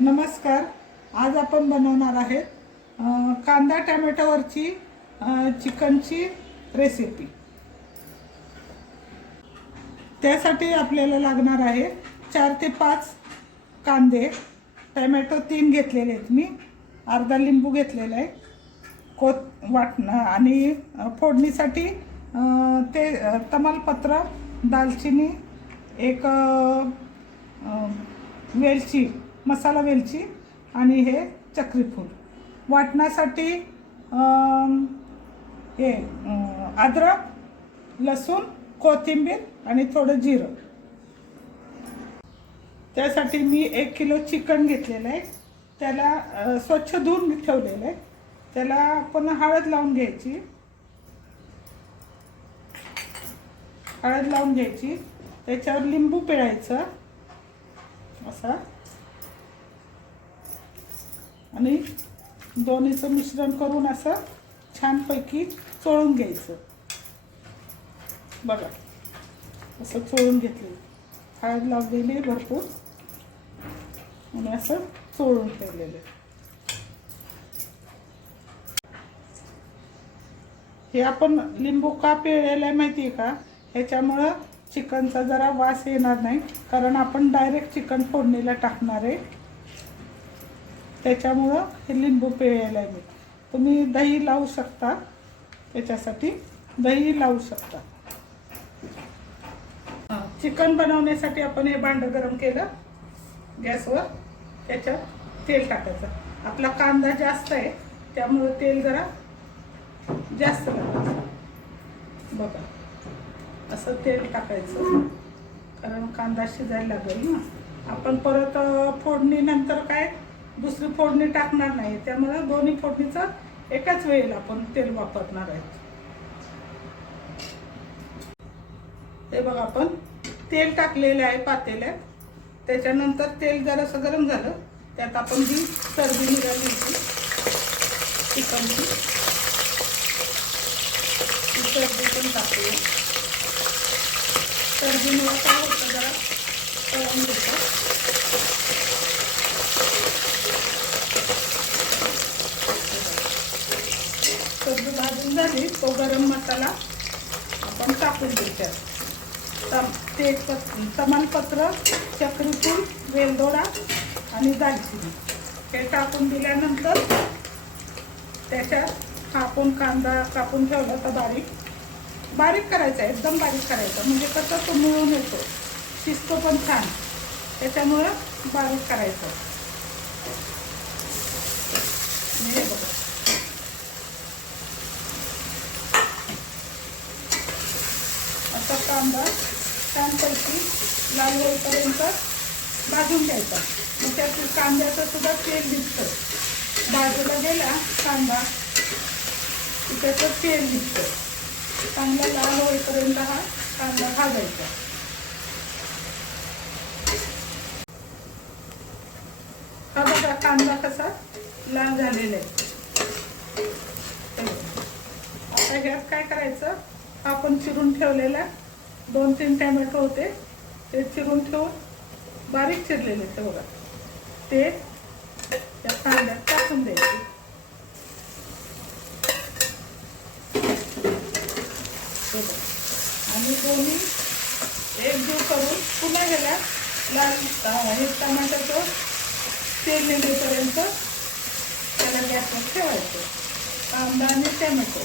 नमस्कार. आज आपण बनवणार आहेत कांदा टोमॅटोवरची चिकनची रेसिपी. त्यासाठी आपल्याला लागणार आहे 4 ते 5 कांदे, टोमॅटो 3 घेतलेले आहेत मी, अर्धा लिंबू घेतलेला आहे, वाटणं आणि फोडणीसाठी ते तमालपत्र, दालचिनी, एक वेलची, मसाला वेलची आणि हे चक्रीफूल. वाटण्यासाठी हे अद्रक, लसूण, कोथिंबीर आणि थोडं जिरं. त्यासाठी मी 1 किलो चिकन घेतलेलं आहे. त्याला स्वच्छ धुवून ठेवलेलं आहे. त्याला आपण हळद लावून घ्यायची. हळद लावून घ्यायची, त्याच्यावर लिंबू पिळायचं असं आणि दोन्हीचं मिश्रण करून असं छानपैकी चोळून घ्यायचं. बघा असं चोळून घेतलं, हळद लावलेली भरपूर आणि असं चोळून ठेवलेलं. हे आपण लिंबू का पिळलेलं आहे माहिती आहे का? ह्याच्यामुळं चिकनचा जरा वास येणार नाही, कारण आपण डायरेक्ट चिकन फोडणीला टाकणार आहे. त्याच्यामुळं हे लिंबू पिळलेलं आहे मी. तुम्ही दही लावू शकता, त्याच्यासाठी दही लावू शकता. चिकन बनवण्यासाठी आपण हे भांडं गरम केलं गॅसवर. त्याच्यात तेल टाकायचं. आपला कांदा जास्त आहे त्यामुळं तेल जरा जास्त टाकायचं. बघा असं तेल टाकायचं, कारण कांदा शिजायला लागेल ना. आपण परत फोडणीनंतर काय दुसरी फोडणी टाकणार नाही, त्यामुळे दोन्ही फोडणीचं एकाच वेळेला आपण तेल वापरणार आहे. हे बघा आपण तेल टाकलेलं आहे पातेल्यात. त्याच्यानंतर तेल जरासं गरम झालं, त्यात आपण जी चरबी निघाली होती चिकनची, चरबी पण टाकूया. चरबीमुळे काय होतं, जरा तळून घेतं. चरबी भाजून झाली, तो गरम मसाला आपण टाकून द्यायचा. तमालपत्र, चक्रीफूल, वेलदोडा आणि दालचिनी हे टाकून दिल्यानंतर त्याच्यात आपण कांदा कापून ठेवला तर बारीक करायचा, एकदम बारीक करायचा, म्हणजे कसं तो मिळून येतो, शिजतो पण छान. त्याच्यामुळं बारीक करायचं. हे बघा असा कांदा छानपैकी लाल होईपर्यंत भाजून घ्यायचा. मग त्यात कांद्याचं सुद्धा तेल निघतं. भाजूला गेला कांदा की त्याचं तेल निघतं. चांगला लाल होईपर्यंत हा कांदा भाजायचा. हा बघा कांदा कसा लाल झालेला आहे. आता ह्यात काय करायचं, आपण चिरून ठेवलेला 2-3 टोमॅटो होते, ते चिरून ठेवून बारीक चिरलेले ते बघा, ते त्या कांद्यात टाकून द्यायचे. आणि दोन्ही एकजीव करून पुन्हा गेल्या लाल हे टमाट्याचं तेल निघेपर्यंत त्याला गॅसवर ठेवायचं. कांदा आणि टोमॅटो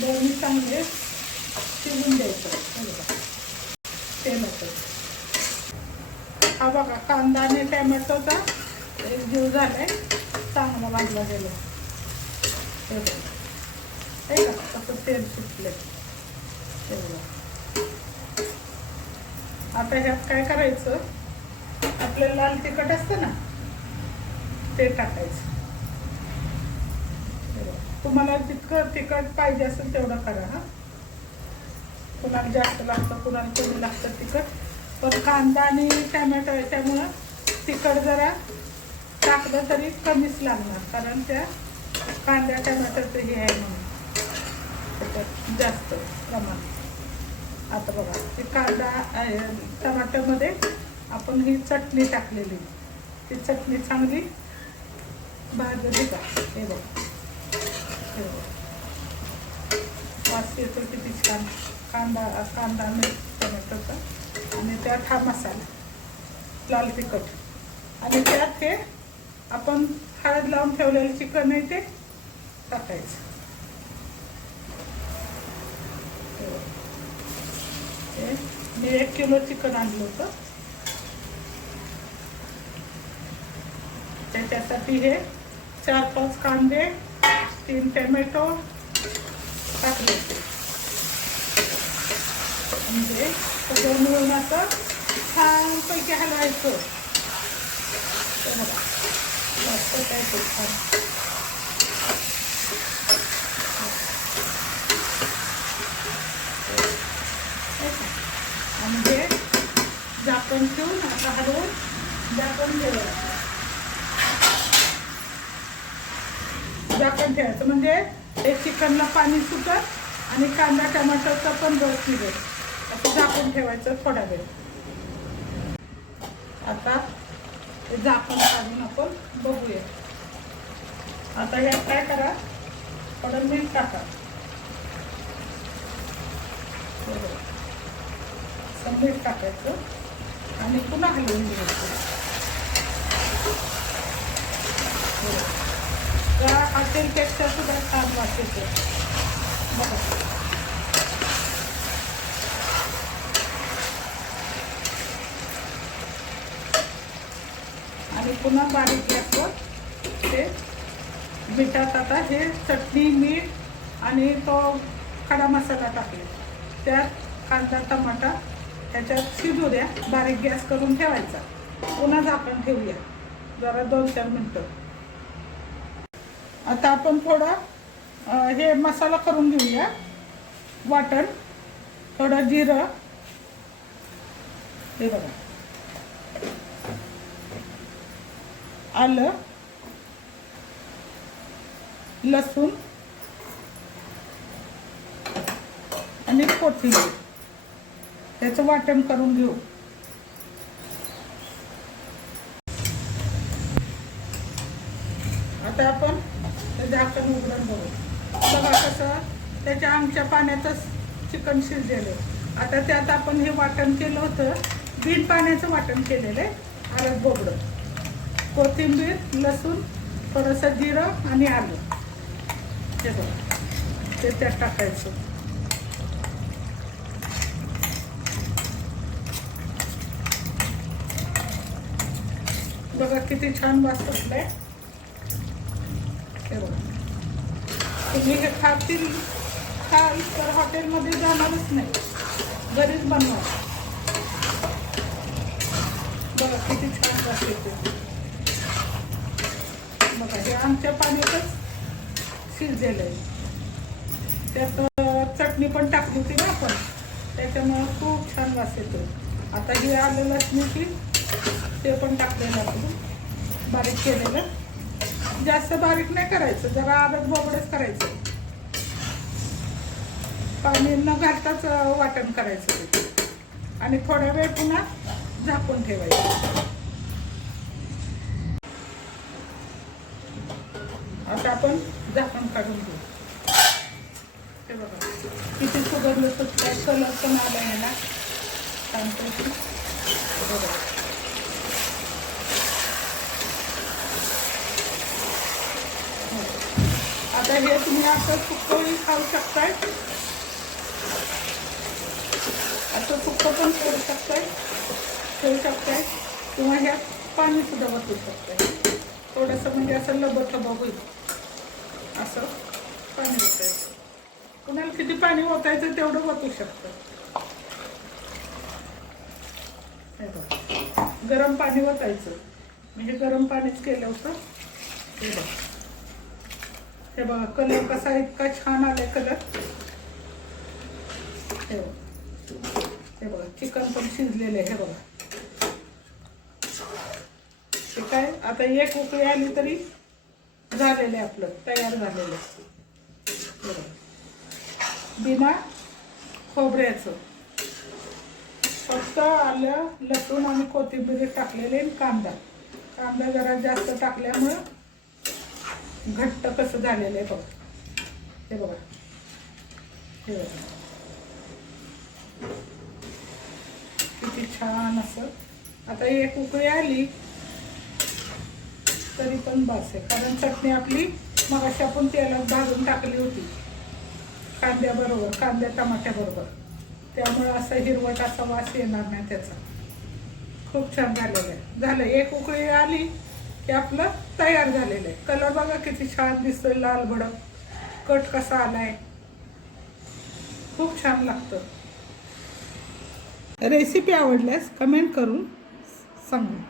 दोन्ही चांगले शिजून द्यायचं. टोमॅटो हा बघा कांदा आणि टोमॅटोचा एकजीव झालाय, चांगला भाजला गेला. हे का कसं तेल सुटले. आता ह्यात काय करायचं, आपलं लाल तिखट असतं ना ते टाकायचं. तुम्हाला जितकं तिखट पाहिजे असेल तेवढं करा. हा कुणाला जास्त लागतं, कुणाला कमी लागतं तिखट, पण कांदा आणि टोमॅटो आहे त्यामुळं तिखट जरा टाकलं तरी कमीच लागणार, कारण त्या कांद्या टोमॅटोचं हे आहे म्हणून त्याच्यात जास्त प्रमाण. आता बघा ते कांदा टमाट्यामध्ये आपण ही चटणी टाकलेली, ती चटणी चांगली भाजली का. हे बघ, हे बघ वास येतो किती छान. कांदा मिरची टोमॅटोचा आणि त्यात हा मसाला लाल तिखट आणि त्यात हे आपण हळद लावून ठेवलेलं चिकन आहे ते टाकायचं. मी 1 किलो चिकन आणलं होतं, त्याच्यासाठी हे 4-5 कांदे 3 टोमॅटो टाकले होते. म्हणजे सगळं मिळून असं छानपैकी हलवायचं. मस्त काय ते छान. आणि हे झाकण ठेवून आता हलवून झाकण ठेवायचं. झाकण ठेवायचं म्हणजे हे चिकनला पाणी सुटत आणि कांदा टमाटरचा पण रस निघेल. असं झाकून ठेवायचं थोडा वेळ. आता हे झाकण काढून आपण बघूया. आता ह्यात काय करा, थोडं मीठ टाका. मीठ टाकायचं आणि पुन्हा हलवून घ्यायचं. त्या हॉटेलपेक्षा सुद्धा छान वास येतो बघा. आणि पुन्हा बारीक गॅसवर ते मिठात आता हे चटणी मीठ आणि तो खडा मसाला टाकले. त्यात कांदा टमाटा त्याच्यात शिजू द्या. बारीक गॅस करून ठेवायचा. पुन्हा झाकण ठेवूया जरा 2-4 मिनटं. आता आपण थोडा हे मसाला करून घेऊया. वाटण, थोडं जिरं, हे बघा, आलं, लसूण आणि कोथिंबीर त्याचं वाटण करून घेऊ. आता आपण ते झाकण उघडून बघू. बघा कसं त्याच्या आमच्या पाण्यातच चिकन शिजलेलं. आता त्यात आपण हे वाटण केलं होतं, बिन पाण्याचं वाटण केलेलं आहे. हळद बोबडं, कोथिंबीर, लसूण, थोडंसं जिरं आणि आलं, हे बघा ते त्यात टाकायचं. बघा किती छान वास सुटलाय. हे बघा, तुम्ही हे खाल तर हॉटेलमध्ये जाणारच नाही, घरीच बनवा. बघा किती छान वास येते. बघा हे आमच्या पाण्यातच शिजलेलं आहे. त्यात चटणी पण टाकली होती ना आपण, त्याच्यामुळे खूप छान वास येतो. आता हे आलं लसणीची ते पण टाकलेलं आपण बारीक केलेलं. जास्त बारीक नाही करायचं, जरा आदत बोबडच करायचं. पाणी न घालताच वाटण करायचं आणि थोडा वेळ पुन्हा झाकून ठेवायचं. आता आपण झाकण काढून घेऊ. हे बघा किती सुगंध सुटलाय, कलर पण आला आहे ना छानपैकी. बघा आता हे तुम्ही असं सुक्कंही खाऊ शकताय, असं सुक्कं पण करू शकताय, ठेवू शकताय, किंवा ह्यात पाणी सुद्धा वतू शकताय. थोडंसं म्हणजे असं लबथबा होईल असं पाणी ओतायचं. कुणाला किती पाणी ओतायचं तेवढं वतू शकतं. हे बघा गरम पाणी ओतायचं. म्हणजे गरम पाणीच केलं होतं. हे बघा, हे बघा कलर कसा इतका छान आलाय कलर. हे बघा, हे बघा चिकन पण शिजलेलं आहे. हे बघा हे काय आता एक उकळी आली तरी झालेलं आहे, आपलं तयार झालेलं आहे. बघा बिना खोबऱ्याचं, फक्त आलं लसूण आणि कोथिंबीर टाकलेले, कांदा कांदा जरा जास्त टाकल्यामुळं घट्ट कसं झालेलं आहे बघ. हे बघा, हे बघा किती छान असं. आता एक उकळी आली तरी पण बस आहे, कारण चटणी आपली मगाशी आपण तेलात भाजून टाकली होती कांद्याबरोबर, कांद्या टमाट्याबरोबर, त्यामुळे असं हिरवट असा वास येणार नाही त्याचा. खूप छान झालेलं आहे. झालं, एक उकळी आली की आपलं तयार झालेलं आहे. कलर बघा किती छान दिसतोय, लाल भडक. कट कसा आलाय, खूप छान लागतं. रेसिपी आवडल्यास कमेंट करून सांगा.